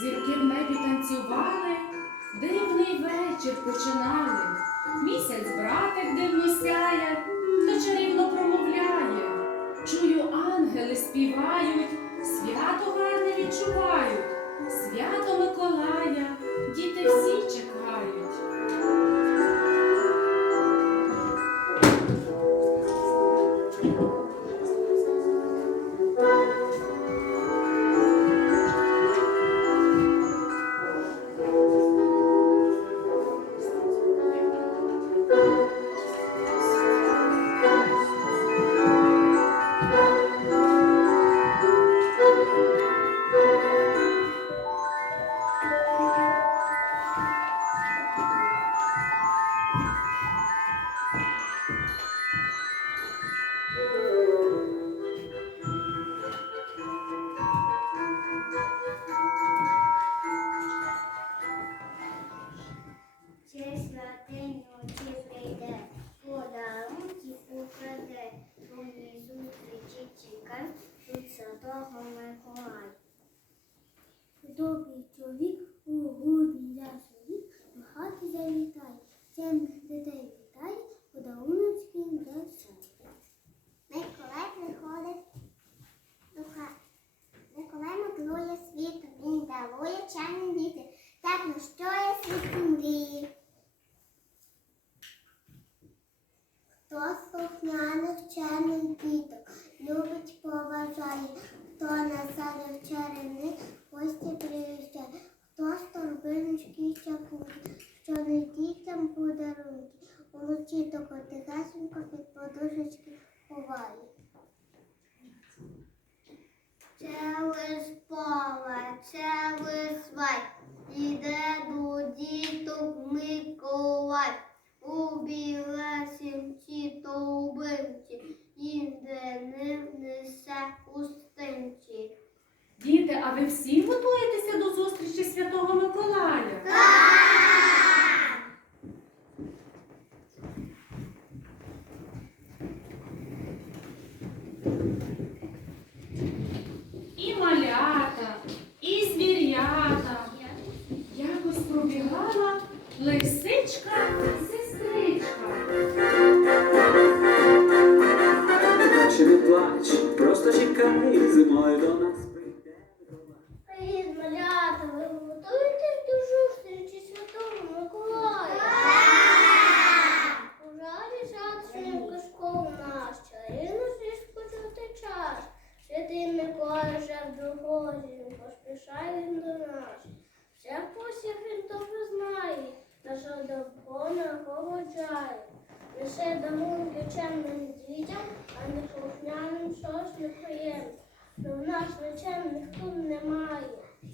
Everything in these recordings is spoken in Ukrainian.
Зірки в небі танцювали, дивний вечір починали. Місяць братик дивно сяє то чарівно промовляє. Чую, ангели співають, свято гарне відчувають, свято Миколая, діти всі чекають. Проводжає. Лише дарунки чемним дітям, а не слухняним щось не приєм. Но в нас нечемних тут немає,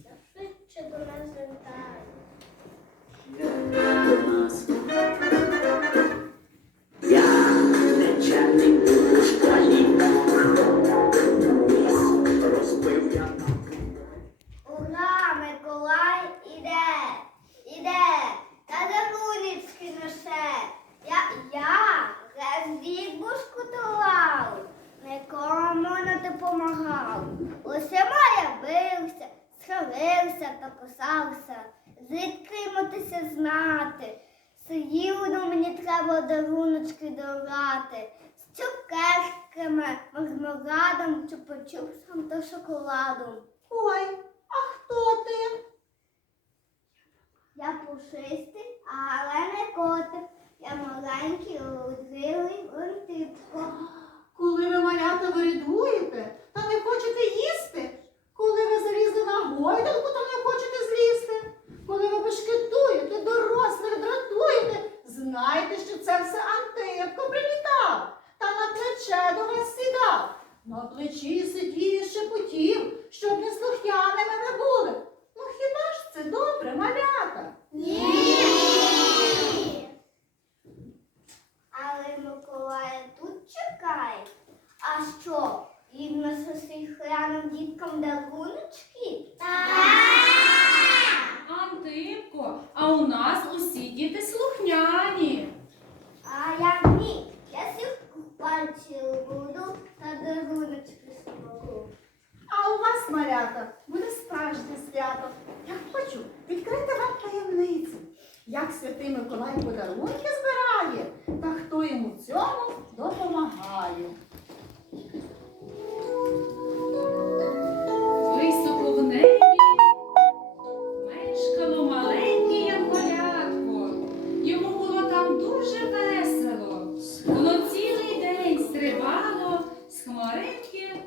та швидше до нас звертає. Я Я, я газдібушку долав, нікому не допомагав. Усе моя бився, схилився та кусався, звідки мотися знати. Сиділо мені треба даруночки давати. З цукерками, мармеладом, чупа-чупсом та шоколадом. Ой, а хто ти? Я пушистий, але не котик. Я маленький, лудривий лентитко. Коли ви малята вирідуєте та не хочете їсти, коли ви залізли на гойдалку та не хочете злізти, коли ви бешкетуєте, дорослих дратуєте, знайте, що це все Антипко прилітав та на плече до вас сідав. На плечі сидів і шепотів, щоб неслухняними ви були. Ну хіба ж це добре, малята? Ні. Миколая тут чекає. А що,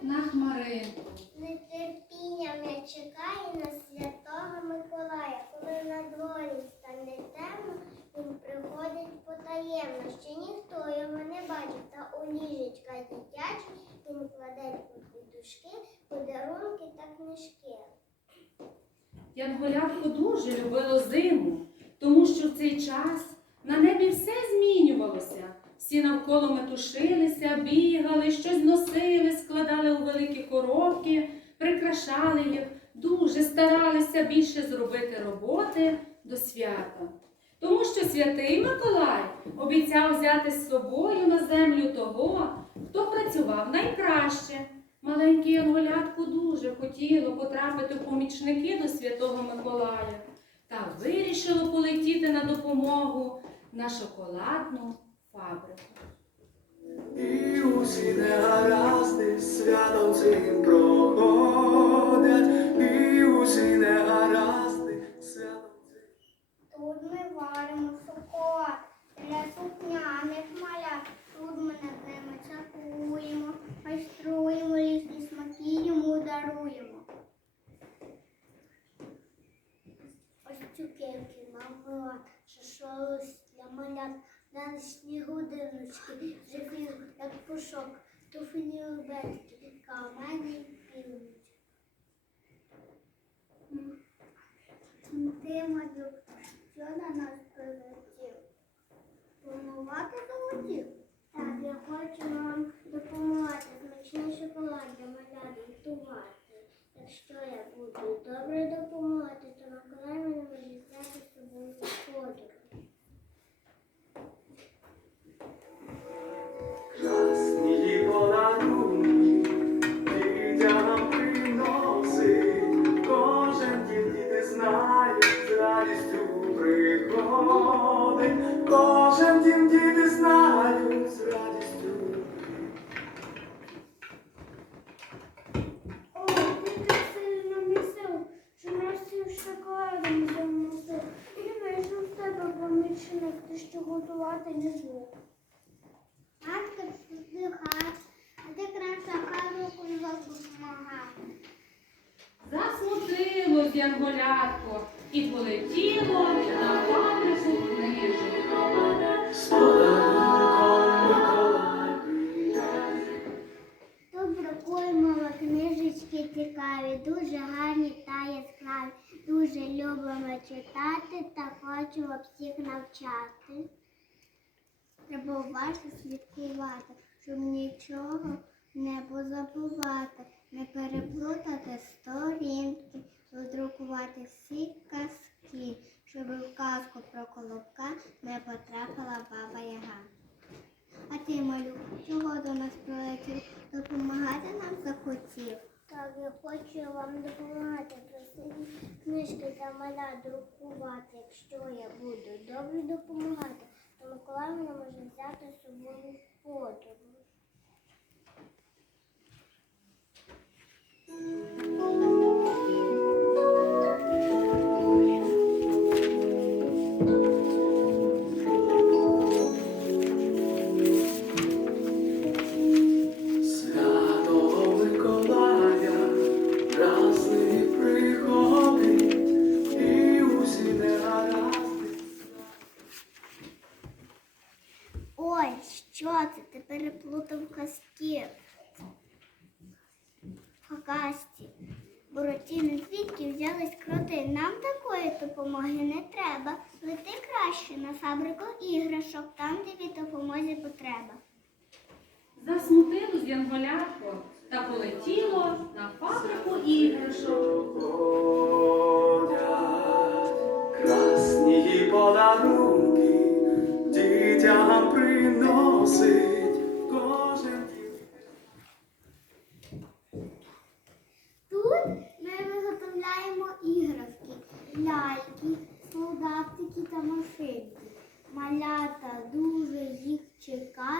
на хмаринку. Нетерпінням я чекаю на святого Миколая, коли на дворі стане темно, він приходить потаємно, ще ніхто його не бачить, та у ліжечка дитячі він кладе подушки, подарунки та книжки. Янголятко дуже любило зиму, тому що в цей час на небі все змінювалося. Всі навколо метушилися, бігали, щось носили, складали у великі коробки, прикрашали їх, дуже старалися більше зробити роботи до свята. Тому що святий Миколай обіцяв взяти з собою на землю того, хто працював найкраще. Маленьке янголятко дуже хотіло потрапити в помічники до святого Миколая та вирішило полетіти на допомогу на шоколадну фабрику. І усі негаразди святом цим проходять, і усі негаразди святом цим. Тут ми варимо шоколад для сукняних малят. Тут ми над ними чакуємо, майструємо різні смаки йому даруємо. Ось цукерки, мармелад, шашолос для малят, данішні годиночки, живі, як пушок, туфені рубетки, камені півночі. Ти, що на нас прилетів? Помивати захотів? Так, я хочу вам допомагати смачний шоколад для малят готувати. Якщо я буду добре допомагати, то Миколай мене може взяти з собою в помічник, ти що готувати не змог. Матка вздихає, а ти краще руку не допомагати. Засмутилось янголятко і полетіло на фабрику книжок. Книжечки цікаві, дуже гарні та яскраві. Дуже любимо читати та хочемо всіх навчати. Треба уважно слідкувати, щоб нічого не позабувати, не переплутати сторінки, роздрукувати всі казки, щоб в казку про колобка не потрапила баба Яга. А ти, малюк, чого до нас прилетів? Допомагати нам захотів? Так, я хочу вам допомагати просити книжки та маля друкувати. Якщо я буду добре допомагати, то Миколай мене може взяти з собою подорож. Що це? Ти переплутав казки. В казці. Звідки взялись кроти? Нам такої допомоги не треба. Лети краще на фабрику іграшок, там, де від допомозі потреба. Засмутилось янголятко та полетіло на фабрику іграшок. Красні подарунки приносить кожен. Тут ми виготовляємо іграшки, ляльки, солдатики та машинки. Малята дуже їх чекають,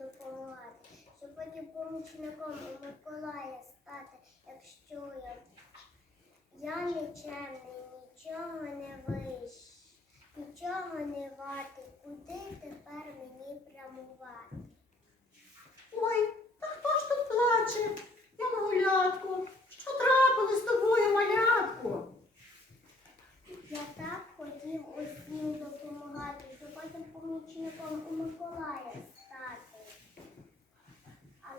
допомагати, щоб потім помічником у Миколая стати, якщо я. Я нічемний, нічого не виш, нічого не вати. Куди тепер мені прямувати? Ой, та хто ж тут плаче? Я малятку. Що трапилось з тобою, малятку? Я так хотів усім допомагати, що потім помічником у Миколая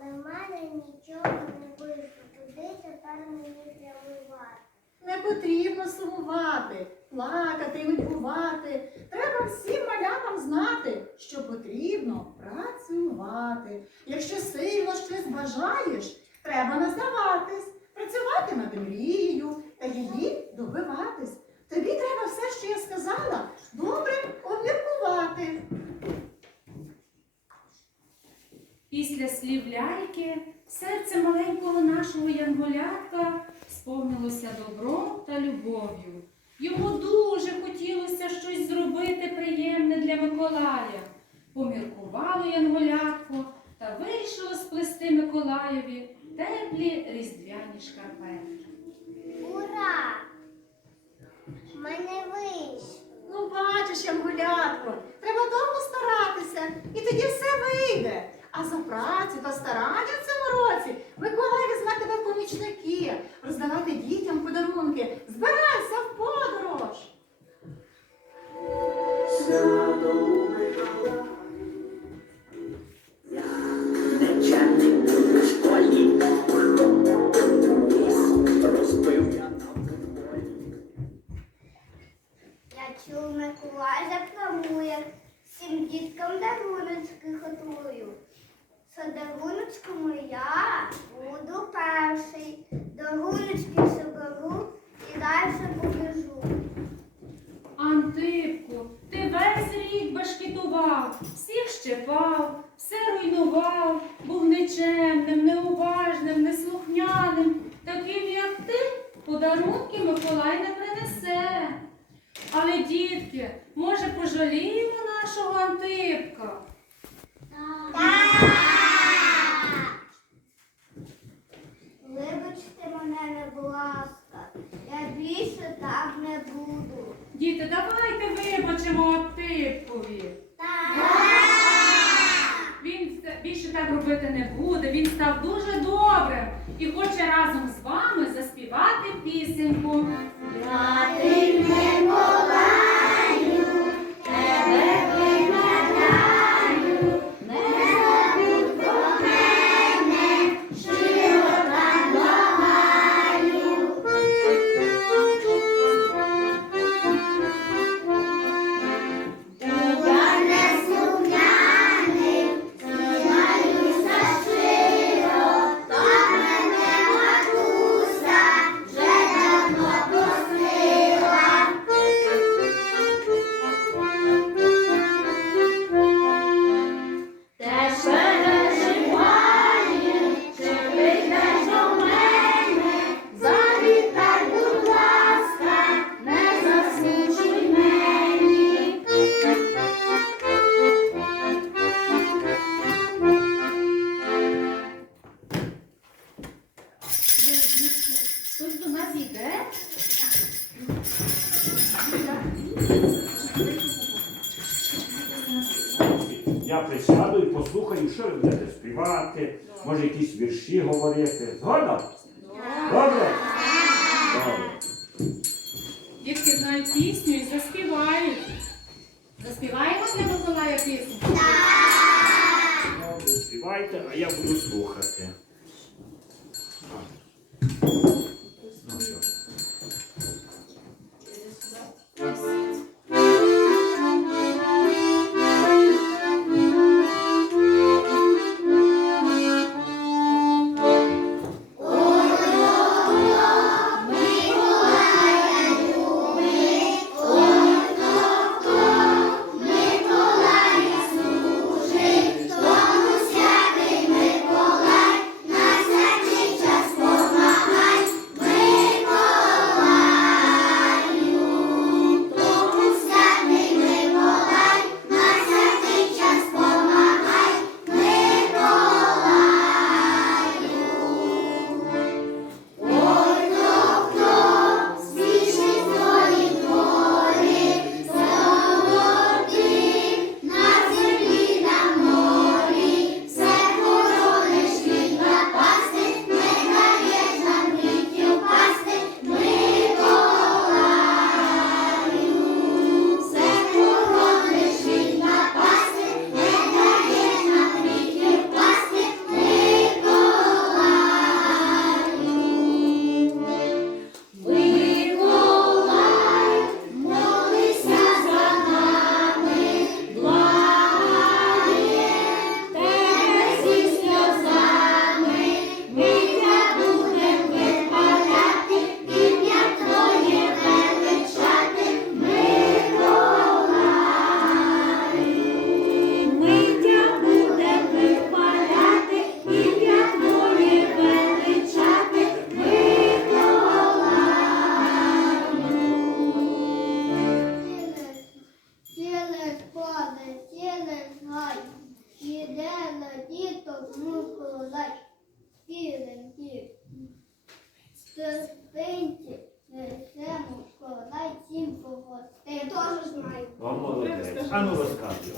але в мене нічого не вийшло. Туди тепер мені прямувати. Не потрібно сумувати, плакати і відбувати. Треба всім малятам знати, що потрібно працювати. Якщо сильно щось бажаєш, треба не здаватись, працювати над мрією. Добром та любов'ю. Йому дуже хотілося щось зробити приємне для Миколая. Поміркувало янголятко та вирішило сплести Миколаєві теплі різдвяні шкарпетки. Ура! Мене вийшло. Ну, бачиш, Янголятко, треба довго старатися, і тоді все вийде. А за працю та старання в цьому році Миколай подарунки Миколай не принесе. Але, дітки, може, пожаліємо нашого Антипка? Вибачте мене, будь ласка, я більше так не буду. Діти, давайте вибачимо Антипкові. Він більше так робити не буде. Він став дуже добрим і хоче разом з вами заспівати пісеньку. Завітай, Я присяду і послухаю, що ви будете співати, може якісь вірші говорити. Згода? Добре? Добре. Дітки знають пісню і заспівають. Заспіваємо для Миколая пісню? Добре, Співайте, а я буду слухати. частинці несемо, колай сім погостей. Я теж знаю. А молодець. А ну розказуй.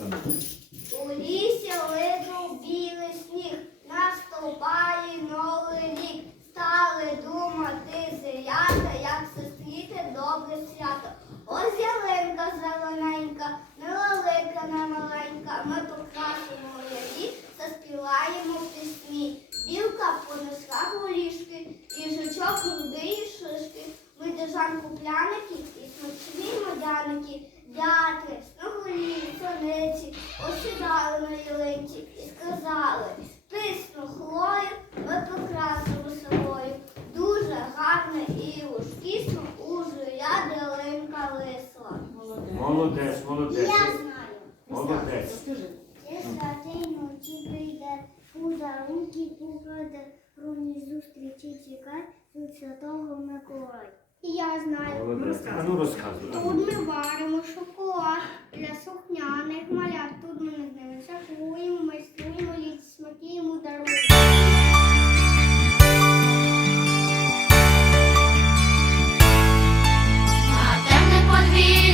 Тут ми варимо шоколад для сухняних малят. Тут ми не ними шахуємо, майструємо, літ смаки йому даруємо. Подвір'я.